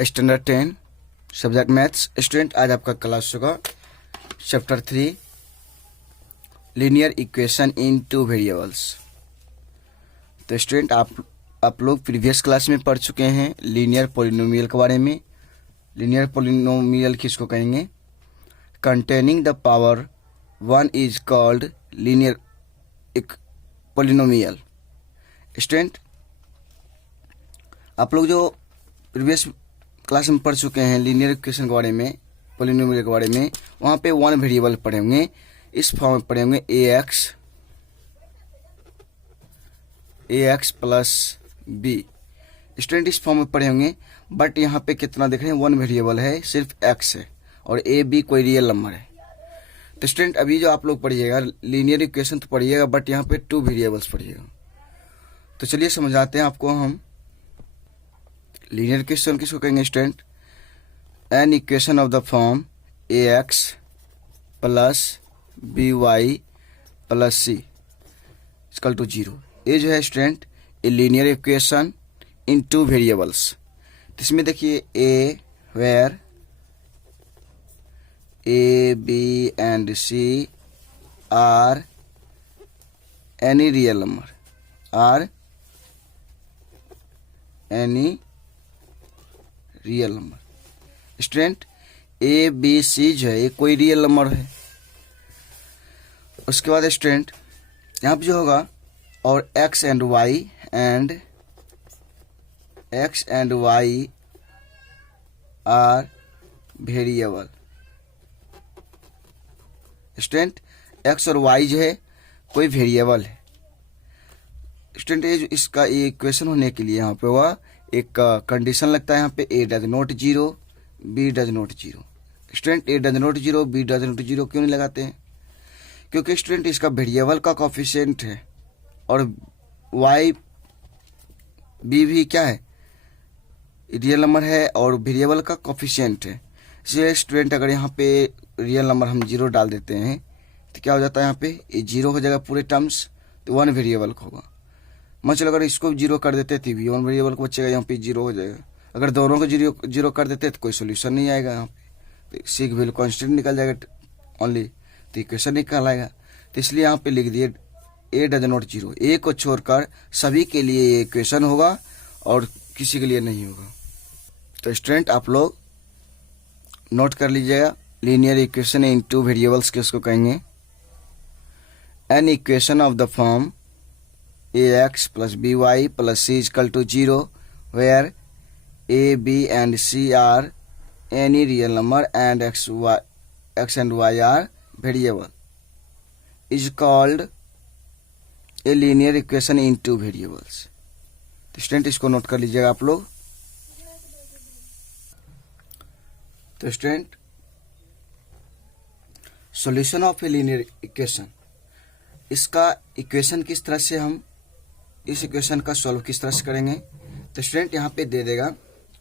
Standard 10 subject maths. Student आज आपका class होगा chapter 3 linear equation in two variables. तो स्टूडेंट आप लोग प्रीवियस क्लास में पढ़ चुके हैं लीनियर पॉलिनोमियल के बारे में। लीनियर पॉलिनोमियल किसको कहेंगे? Containing the power 1 is called linear polynomial. Student आप लोग जो प्रीवियस क्लास में पढ़ चुके हैं लीनियर इक्वेशन के बारे में, पॉलिनोमियल के बारे में, वहाँ पे वन वेरिएबल पढ़े होंगे, इस फॉर्म में पढ़े होंगे ax प्लस b। स्टूडेंट इस फॉर्म में पढ़े होंगे, बट यहाँ पे कितना देख रहे हैं, वन वेरिएबल है, सिर्फ x है और a b कोई रियल नंबर है। तो स्टूडेंट अभी जो आप लोग पढ़िएगा लीनियर इक्वेशन तो पढ़िएगा, बट यहाँ पे टू वेरिएबल्स पढ़िएगा। तो चलिए समझाते हैं आपको हम लीनियर इक्वेशन किसको कहेंगे। Student an equation of the form ax plus by plus c equal to 0। ये जो है student a linear equation in two variables. इसमें देखिए a where a b and c are any real number, are any real number. Student A B C जो है ये कोई real number है। उसके बाद स्टूडेंट यहाँ पे जो होगा और x and y are variable. Student x और y जो है कोई वेरिएबल है। स्टूडेंट ये जो इसका ये इक्वेशन होने के लिए यहाँ पे हुआ एक कंडीशन लगता है, यहाँ पे a does not 0 b does not 0। Student a does not 0 b does not 0 क्यों नहीं लगाते हैं? क्योंकि स्टूडेंट इसका वेरिएबल का कोफिशिएंट है और y b भी क्या है, रियल नंबर है और वेरिएबल का कोफिशिएंट है। इसलिए स्टूडेंट अगर यहाँ पे रियल नंबर हम 0 डाल देते हैं तो क्या हो जाता है, यहाँ पे ये 0 हो जाएगा पूरे टर्म्स, तो वन वेरिएबल का होगा। मान चलो अगर इसको 0 कर देते तो भी वन वेरिएबल को बचेगा, यहाँ पे 0 हो जाएगा। अगर दोनों को 0 कर देते तो कोई सोल्यूशन नहीं आएगा, यहाँ पे तो सी की वैल्यू कॉन्स्टेंट निकल जाएगा ओनली, तो इक्वेशन निकल आएगा। तो इसलिए यहाँ पे लिख दिए a डज नॉट 0, a को छोड़कर सभी के लिए ये इक्वेशन होगा और किसी के लिए नहीं होगा। तो स्टूडेंट आप लोग नोट कर लीजिएगा linear equation in two variables किसको कहेंगे? N equation of the form ax plus by plus c is equal to 0 where a, b and c are any real number and x and y are variable is called a linear equation in two variables। तो student इसको note कर लीजिएगा आप लोग। तो student solution of A linear equation, इसका equation किस तरह से हम इस इक्वेशन का सॉल्व किस तरह से करेंगे? तो स्टूडेंट यहाँ पे दे देगा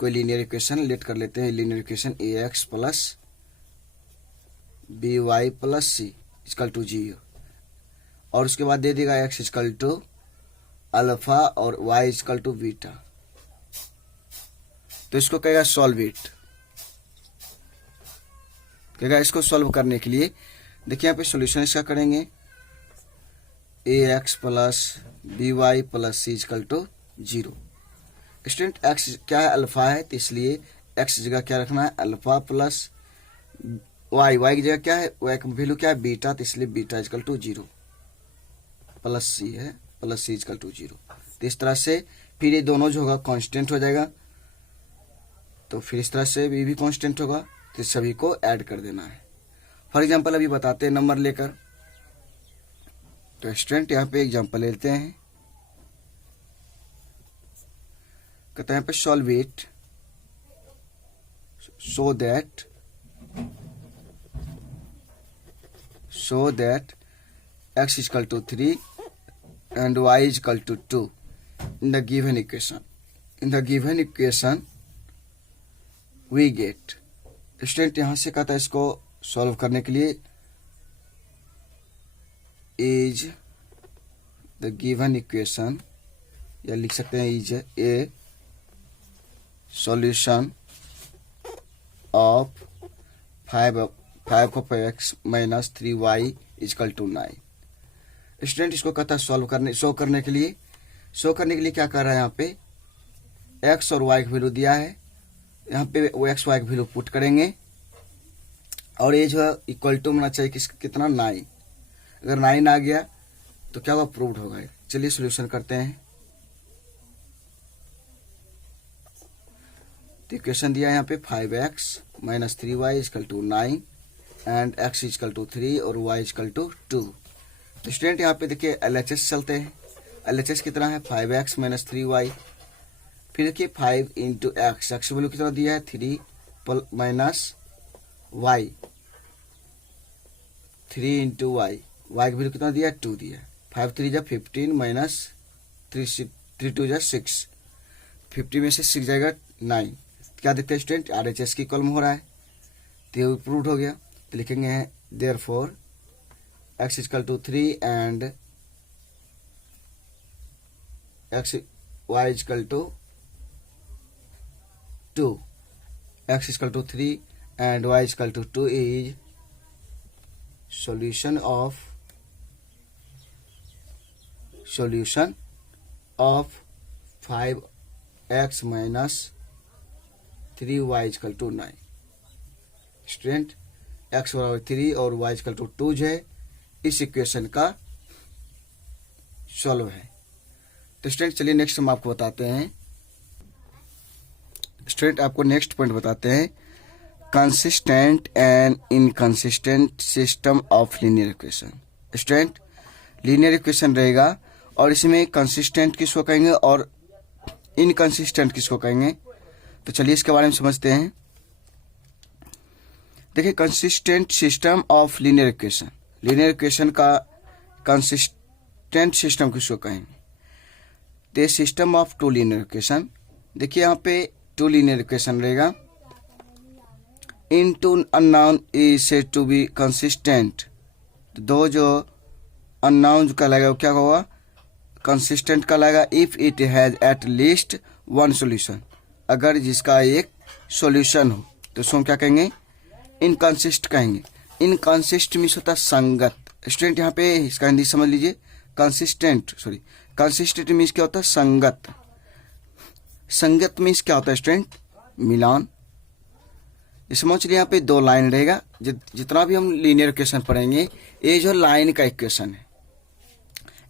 कोई लीनियर इक्वेशन, लेट कर लेते हैं linear equation ax plus by plus c equal to 0 और उसके बाद दे देगा x इक्वल टू अल्फा और y इक्वल टू बीटा। तो इसको कहेगा सॉल्व इट, कहेगा इसको सॉल्व करने के लिए। देखिए यहाँ पे सॉल्यूशन इसका करेंगे ax plus by plus c equal to 0। Student x क्या है, अल्फा है, तो इसलिए x जगह क्या रखना है, अल्फा प्लस y की जगह क्या है, y का वैल्यू क्या है, बीटा, तो इसलिए beta equal to 0 plus c है, प्लस c इक्वल टू 0। तो इस तरह से फिर ये दोनों जो होगा कांस्टेंट हो जाएगा, तो फिर इस तरह से भी कांस्टेंट होगा, तो सभी को ऐड कर देना है। फॉर एग्जांपल अभी बताते हैं नंबर लेकर। तो स्टूडेंट यहाँ पे एग्जांपल लेते हैं, कहते हैं यहाँ पे solve it so that x equal to 3 and y equal to 2 in the given equation. In the given equation we get. Student यहाँ से कहता है इसको सॉल्व करने के लिए इज द गिवन इक्वेशन, या लिख सकते हैं is a solution of 5x minus 3y equal to 9। Student इसको कहता है शो करने के लिए क्या कर रहा है, यहाँ पे x और y का वैल्यू दिया है, यहाँ पे वो x y का वैल्यू पुट करेंगे और ये जो है इक्वल टू होना चाहिए कितना 9। अगर 9 आ गया तो क्या हुआ, प्रूव्ड होगा। चलिए सॉल्यूशन करते हैं। तो इक्वेशन दिया है यहाँ पे 5x minus 3y equal to 9 and x equal to 3 और y इजकल टू 2। तो स्टूडेंट यहाँ पे देखिए LHS चलते हैं। LHS कितना है 5x माइनस 3y, फिर देखिए 5 इंटू x वैल्यू कितना दिया है 3 माइनस y, 3 इंटू y का वैल्यू कितना दिया है 2 दिया है। 5 3 जा 15 माइनस 3 2 जा 6, 50 में से 6 जाएगा 9। क्या देखते हैं स्टूडेंट RHS की कॉलम हो रहा है, तो ये प्रूव हो गया। तो लिखेंगे therefore x equal to 3 and y equal to 2, x equal to 3 and y equal to 2 is solution of 5x minus 3y equal to 9। Student x बराबर 3 और y इजकल टू 2 जो है इस इक्वेशन का सॉल्व है। तो स्टूडेंट चलिए next हम आपको बताते हैं। स्टूडेंट आपको नेक्स्ट पॉइंट बताते हैं, consistent and inconsistent system of linear equation. Student linear equation रहेगा और इसमें कंसिस्टेंट किसको कहेंगे और इनकंसिस्टेंट किसको कहेंगे। तो चलिए इसके बारे में समझते हैं। देखिए consistent system of linear equation का कंसिस्टेंट सिस्टम किसको कहेंगे। तो सिस्टम ऑफ 2 लीनियर इक्वेशन, देखिए यहाँ पे 2 लीनियर इक्वेशन रहेगा। into unknown is said to be consistent। दो जो unknown कहलाएगा वो क्या होगा, consistent कहलाएगा if it has at least one solution। अगर जिसका एक solution हो तो उसको क्या कहेंगे, inconsist कहेंगे। inconsist मीन्स होता है संगत। स्टूडेंट यहाँ पे इसका हिंदी समझ लीजिए, consistent मीन्स क्या होता है, संगत। संगत मीन्स क्या होता है स्टूडेंट, मिलान। समझ लिए यहाँ पे 2 लाइन रहेगा। जितना भी हम लीनियर इक्वेशन पढ़ेंगे ये जो लाइन का इक्वेशन है।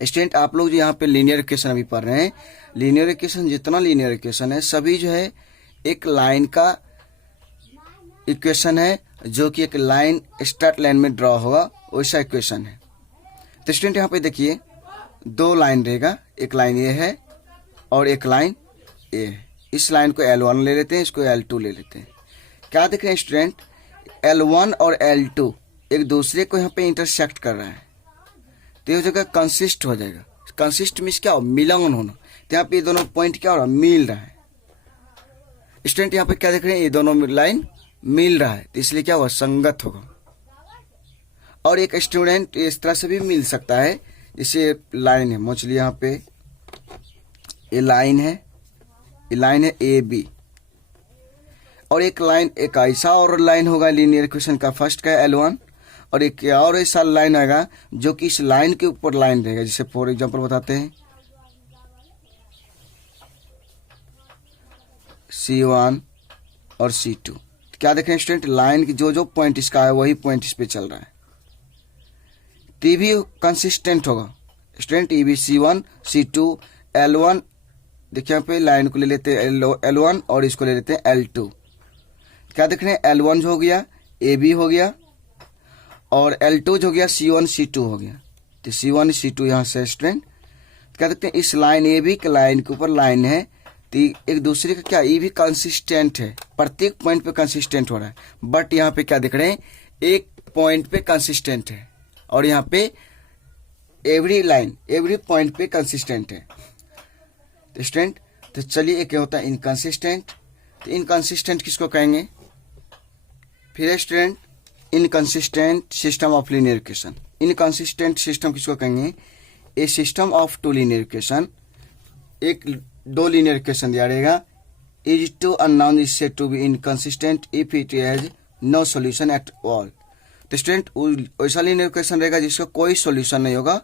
स्टूडेंट आप लोग जो यहाँ पे लीनियर इक्वेशन अभी पढ़ रहे हैं, लीनियर इक्वेशन जितना लीनियर इक्वेशन है सभी जो है एक लाइन का इक्वेशन है, जो कि एक लाइन स्टार्ट लाइन में ड्रॉ होगा वैसा इक्वेशन है। तो स्टूडेंट यहाँ पे देखिए 2 लाइन रहेगा, एक लाइन ये है और एक लाइन ये है। इस लाइन को L1 ले लेते हैं, इसको L2 ले लेते हैं। क्या देख रहे हैं स्टूडेंट, L1 और L2 एक दूसरे को यहाँ पे इंटरसेक्ट कर रहा है, तो ये जगह कंसिस्ट हो जाएगा। कंसिस्ट मीन्स क्या हो, मिलन होना। तो यहाँ पे ये दोनों पॉइंट क्या हो रहा है, मिल रहा है। स्टूडेंट यहाँ पे क्या देख रहे हैं, ये दोनों लाइन मिल रहा है, तो इसलिए क्या होगा, संगत होगा। और एक स्टूडेंट इस तरह से भी मिल सकता है, जैसे लाइन है, मोचली यहाँ पे ये लाइन है AB, और एक लाइन एक ऐसा और लाइन होगा लीनियर इक्वेशन का फर्स्ट का L1, और एक और ऐसा लाइन आएगा जो कि इस लाइन के ऊपर लाइन रहेगा। जैसे फॉर एग्जांपल बताते हैं C1 और C2। क्या देखें स्टूडेंट, लाइन की जो पॉइंट इसका है वही पॉइंट इस पे चल रहा है, तो ये भी कंसिस्टेंट होगा। स्टूडेंट ये भी C1 C2 L1, देखिए यहाँ पे लाइन को ले लेते हैं L1 और इसको ले लेते हैं L2। क्या देख रहे हैं, L1 जो हो गया AB हो गया और L2 जो हो गया C1 C2 हो गया। तो C1 C2 यहाँ से स्टूडेंट क्या देखते हैं, इस लाइन AB के लाइन के ऊपर लाइन है, तो एक दूसरे का क्या ये भी कंसिस्टेंट है, प्रत्येक पॉइंट पे कंसिस्टेंट हो रहा है। बट यहाँ पे क्या देख रहे हैं, एक पॉइंट पे कंसिस्टेंट है और यहाँ पे एवरी पॉइंट पे कंसिस्टेंट है। तो स्टूडेंट तो चलिए क्या होता है इनकंसिस्टेंट। तो इनकंसिस्टेंट किसको कहेंगे, फिर student inconsistent system of linear equation. Inconsistent system किसको कहेंगे, a system of 2 linear equation. एक 2 लीनियर इक्वेशन दिया रहेगा, is two unknown is said to be inconsistent if it has no solution at all. तो student वैसा linear equation रहेगा जिसका कोई सॉल्यूशन नहीं होगा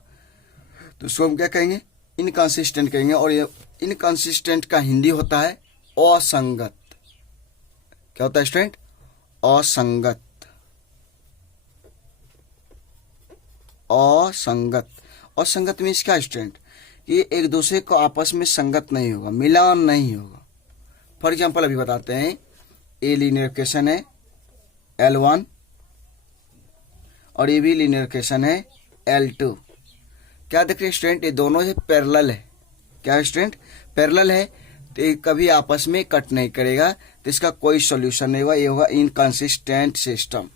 तो उसको हम क्या कहेंगे, इनकंसिस्टेंट कहेंगे। और ये इनकंसिस्टेंट का हिंदी होता है असंगत। क्या होता है स्टूडेंट? असंगत। असंगत। असंगत मीन्स क्या स्टूडेंट? ये एक दूसरे को आपस में संगत नहीं होगा, मिलान नहीं होगा। फॉर एग्जाम्पल अभी बताते हैं, ए लीनियर इक्वेशन है L1 और ये भी लीनियर इक्वेशन है L2। क्या देख रहे हैं स्टूडेंट? ये दोनों है पैरेलल है। क्या है स्टूडेंट? पैरेलल है तो ये कभी आपस में कट नहीं करेगा, तो इसका कोई सॉल्यूशन नहीं होगा। ये होगा इनकंसिस्टेंट सिस्टम।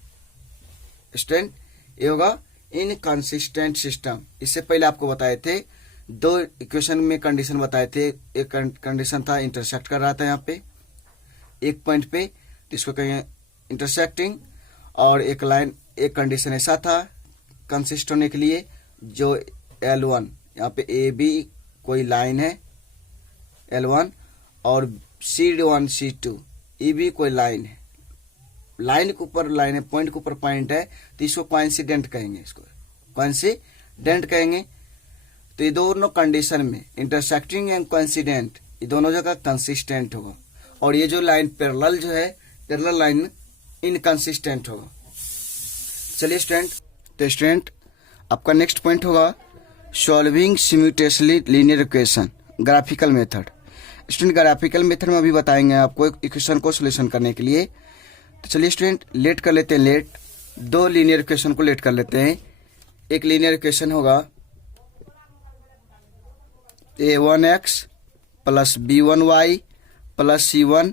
स्टूडेंट ये होगा इनकंसिस्टेंट सिस्टम। इससे पहले आपको बताए थे, दो इक्वेशन में कंडीशन बताए थे। एक कंडीशन था इंटरसेक्ट कर रहा था यहाँ पे एक पॉइंट पे, तो इसको कहेंगे इंटरसेक्टिंग। और एक लाइन, एक कंडीशन ऐसा था कंसिस्ट होने के लिए, जो L1 यहाँ पे ए बी कोई लाइन है L1 और C1 C2 ये भी कोई लाइन है, लाइन के ऊपर लाइन है, पॉइंट के ऊपर पॉइंट है, तो इसको कोइंसिडेंट कहेंगे। इसको कोइंसिडेंट कहेंगे। तो ये दोनों कंडीशन में इंटरसेक्टिंग एंड कोइंसिडेंट ये दोनों जगह कंसिस्टेंट होगा। और ये जो लाइन पैरेलल जो है, पैरेलल लाइन इनकंसिस्टेंट होगा। चलिए स्टूडेंट, तो स्टूडेंट आपका नेक्स्ट पॉइंट होगा solving simultaneously linear equation graphical method. Student graphical method में अभी बताएंगे आपको इक्वेशन को सोल्यूशन करने के लिए। तो चलिए स्टूडेंट लेट कर लेते हैं। लेट दो लीनियर इक्वेशन को लेट कर लेते हैं। एक लीनियर इक्वेशन होगा a1x plus b1y plus c1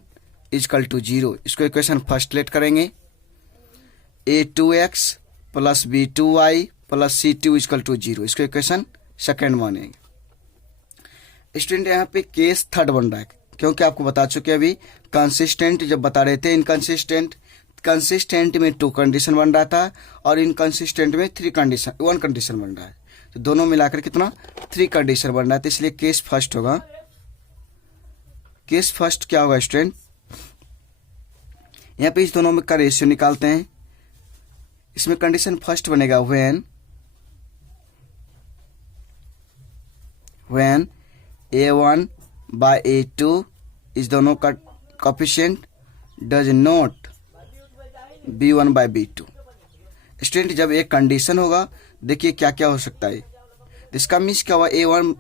is equal to 0। इसको इक्वेशन फर्स्ट लेट करेंगे। a2x plus b2y plus c2 is equal to 0। इसको इक्वेशन सेकेंड मानेंगे। स्टूडेंट यहाँ पे केस थर्ड बन रहा है, क्योंकि आपको बता चुके अभी कंसिस्टेंट जब बता रहे थे, इनकंसिस्टेंट। कंसिस्टेंट में 2 कंडीशन बन रहा था और इनकंसिस्टेंट में 1 कंडीशन बन रहा है। तो दोनों मिलाकर कितना 3 कंडीशन बन रहा है, तो इसलिए केस फर्स्ट होगा। केस फर्स्ट क्या होगा स्टूडेंट? यहाँ पे इस दोनों में का रेशियो निकालते हैं। इसमें कंडीशन फर्स्ट बनेगा व्हेन a1 बाय a2 इस दोनों का coefficient does not b1 by b2। Student जब एक कंडीशन होगा, देखिए क्या क्या हो सकता है। इसका मीन्स क्या हुआ? a1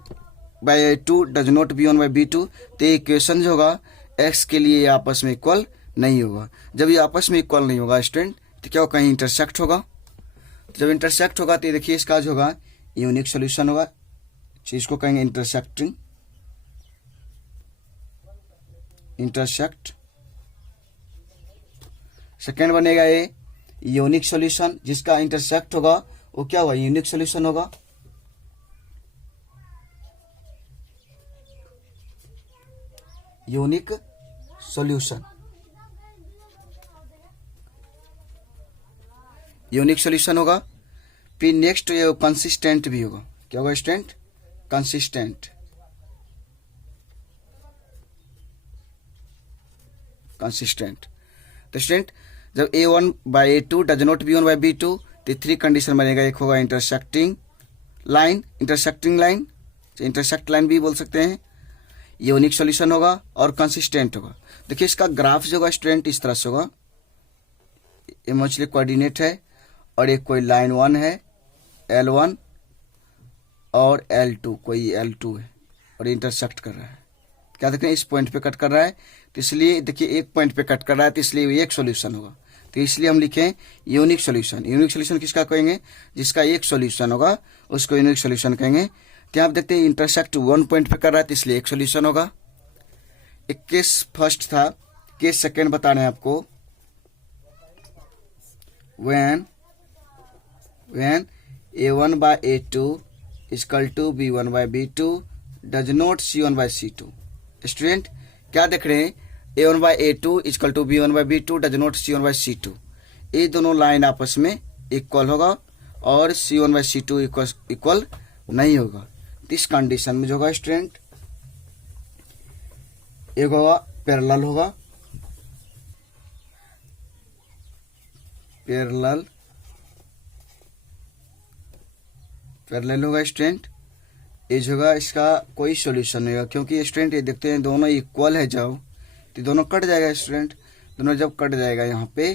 by a2 does not b1 by b2। तो ये इक्वेशन जो होगा x के लिए आपस में इक्वल नहीं होगा। जब ये आपस में इक्वल नहीं होगा स्टूडेंट, तो क्या होगा? कहीं इंटरसेक्ट होगा। जब इंटरसेक्ट होगा तो देखिए इसका जो होगा यूनिक सॉल्यूशन होगा। चीज को कहेंगे इंटरसेक्ट। सेकेंड बनेगा ये यूनिक सॉल्यूशन, जिसका इंटरसेक्ट होगा वो क्या होगा? यूनिक सॉल्यूशन होगा। यूनिक सॉल्यूशन, यूनिक सॉल्यूशन होगा। फिर नेक्स्ट ये कंसिस्टेंट भी होगा। क्या होगा स्टूडेंट? कंसिस्टेंट। तो स्टूडेंट जब a1 by a2 does not b1 by b2, तो 3 कंडीशन बनेगा। एक होगा इंटरसेक्टिंग लाइन, इंटरसेक्ट लाइन भी बोल सकते हैं, यूनिक सॉल्यूशन होगा और कंसिस्टेंट होगा। देखिए इसका ग्राफ जो होगा स्टूडेंट इस तरह से होगा। ये मछली कोऑर्डिनेट है और एक कोई लाइन 1 है L1 और L2 कोई L2 है और इंटरसेक्ट कर रहा है। क्या देख रहे हैं? इस पॉइंट पे कट कर रहा है, तो इसलिए देखिए एक पॉइंट पे कट कर रहा है, तो इसलिए एक सॉल्यूशन होगा। तो इसलिए हम लिखें यूनिक सॉल्यूशन। यूनिक सॉल्यूशन किसका कहेंगे? जिसका एक सॉल्यूशन होगा उसको यूनिक सॉल्यूशन कहेंगे। तो आप देखते हैं इंटरसेक्ट 1 पॉइंट पे कर रहा है, तो इसलिए एक सॉल्यूशन होगा। एक केस फर्स्ट था, केस सेकेंड बता रहे हैं आपको। when a1 by a2 is equal to b1 by b2 does not c1 by c2। Student क्या देख रहे हैं? a1 by a2 is equal to b1 by b2 does not c1 by c2। ये दोनों लाइन आपस में equal होगा और c1 by c2 इक्वल नहीं होगा। इस कंडीशन में जो होगा स्टूडेंट, एक होगा पैरेलल होगा, पैरेलल होगा स्टूडेंट। एज होगा, इसका कोई सॉल्यूशन नहीं होगा क्योंकि स्टूडेंट ये देखते हैं दोनों इक्वल है जब, तो दोनों कट जाएगा स्टूडेंट, दोनों जब कट जाएगा यहाँ पे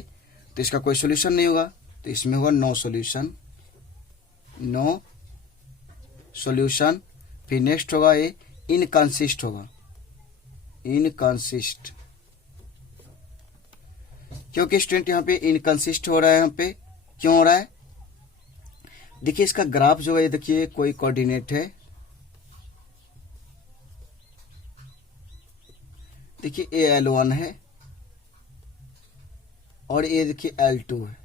तो इसका कोई सॉल्यूशन नहीं होगा, तो इसमें होगा नो सॉल्यूशन, नो सॉल्यूशन। फिर नेक्स्ट होगा ये इनकंसिस्ट होगा, इनकंसिस्ट, क्योंकि स्टूडेंट यहाँ पे इनकंसिस्ट हो रहा है, यहाँ पे क्यों हो रहा है, देखिए इसका ग्राफ जो है ये देखिए कोई कोऑर्डिनेट है, देखिए ये L1 है और ये देखिए L2 है,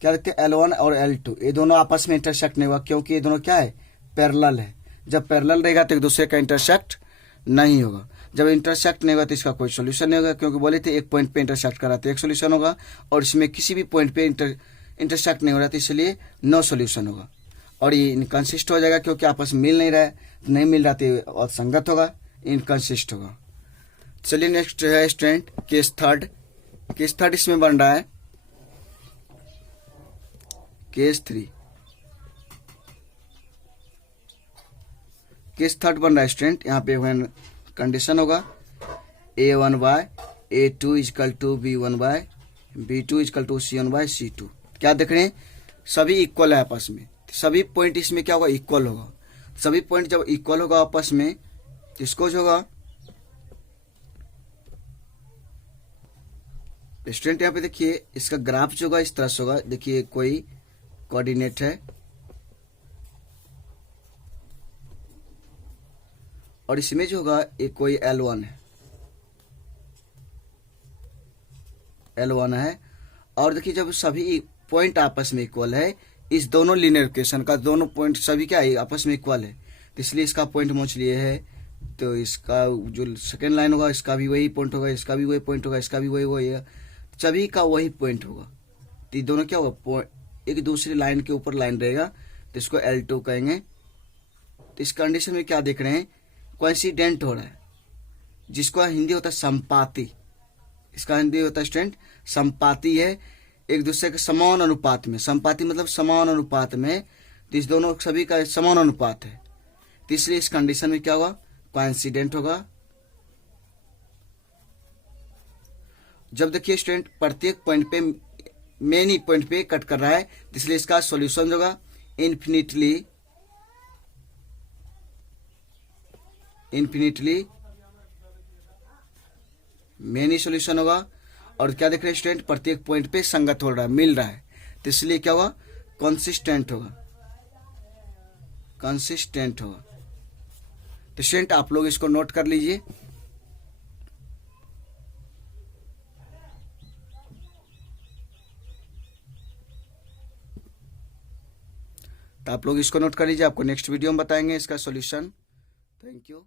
क्या देखते हैं L1 और L2 ये दोनों आपस में इंटरसेक्ट नहीं हुआ क्योंकि ये दोनों क्या है, पैरेलल है। जब पैरेलल रहेगा तो एक दूसरे का इंटरसेक्ट नहीं होगा, जब इंटरसेक्ट नहीं होगा तो इसका कोई सॉल्यूशन नहीं होगा, क्योंकि बोले थे एक पॉइंट पे इंटरसेक्ट करा तो एक सॉल्यूशन होगा, और इसमें किसी भी पॉइंट पे इंटरसेक्ट नहीं हो रहा तो इसलिए नो सॉल्यूशन होगा। और ये इनकंसिस्ट हो जाएगा क्योंकि आपस में मिल नहीं रहा है, नहीं मिल रहा तो असंगत होगा, इनकंसिस्ट होगा। चलिए नेक्स्ट है student case third. Case third इसमें बन रहा है केस थ्री, केस थर्ड बन रहा है स्टूडेंट। यहाँ पे कंडीशन होगा A1/, A2 = B1/, B2 = C1/, C2। क्या देख रहे हैं, सभी इक्वल है आपस में, सभी पॉइंट इसमें क्या होगा, इक्वल होगा। सभी पॉइंट जब इक्वल होगा आपस में तो इसको जो होगा स्टूडेंट यहाँ पे देखिए इसका ग्राफ जो होगा इस तरह से होगा, देखिए कोई कोऑर्डिनेट है और इसमें जो होगा एक कोई L1 है, L1 है, और देखिए जब सभी पॉइंट आपस में इक्वल है, इस दोनों लीनियर इक्वेशन का दोनों पॉइंट सभी क्या है, आपस में इक्वल है, तो इसलिए इसका पॉइंट मुझ लिए है, तो इसका जो सेकेंड लाइन होगा इसका भी वही पॉइंट होगा, इसका भी वही पॉइंट होगा, इसका भी वही है, सभी का वही पॉइंट होगा, तो ये दोनों क्या होगा, एक दूसरी लाइन के ऊपर लाइन रहेगा, तो इसको L2 कहेंगे। तो इस कंडीशन में क्या देख रहे हैं, कोइंसिडेंट हो रहा है, जिसको हिंदी होता है संपाती, इसका हिंदी होता है स्टूडेंट संपाती है, एक दूसरे के समान अनुपात में, संपाती मतलब समान अनुपात में, तो इस दोनों सभी का समान अनुपात है, तो इसलिए इस कंडीशन में क्या होगा, कोइंसिडेंट होगा। जब देखिए स्टूडेंट प्रत्येक पॉइंट पे मेन ही पॉइंट पे कट कर रहा है, इसलिए इसका सॉल्यूशन होगा इन्फिनिटली मेन ही सॉल्यूशन होगा। और क्या देख रहे हैं स्टूडेंट, प्रत्येक पॉइंट पे संगत हो रहा है, मिल रहा है, तो इसलिए क्या होगा, कंसिस्टेंट होगा, कंसिस्टेंट होगा। तो स्टूडेंट आप लोग इसको नोट कर लीजिए। तो आप लोग इसको नोट कर लीजिए, आपको नेक्स्ट वीडियो में बताएंगे इसका सॉल्यूशन। Thank you.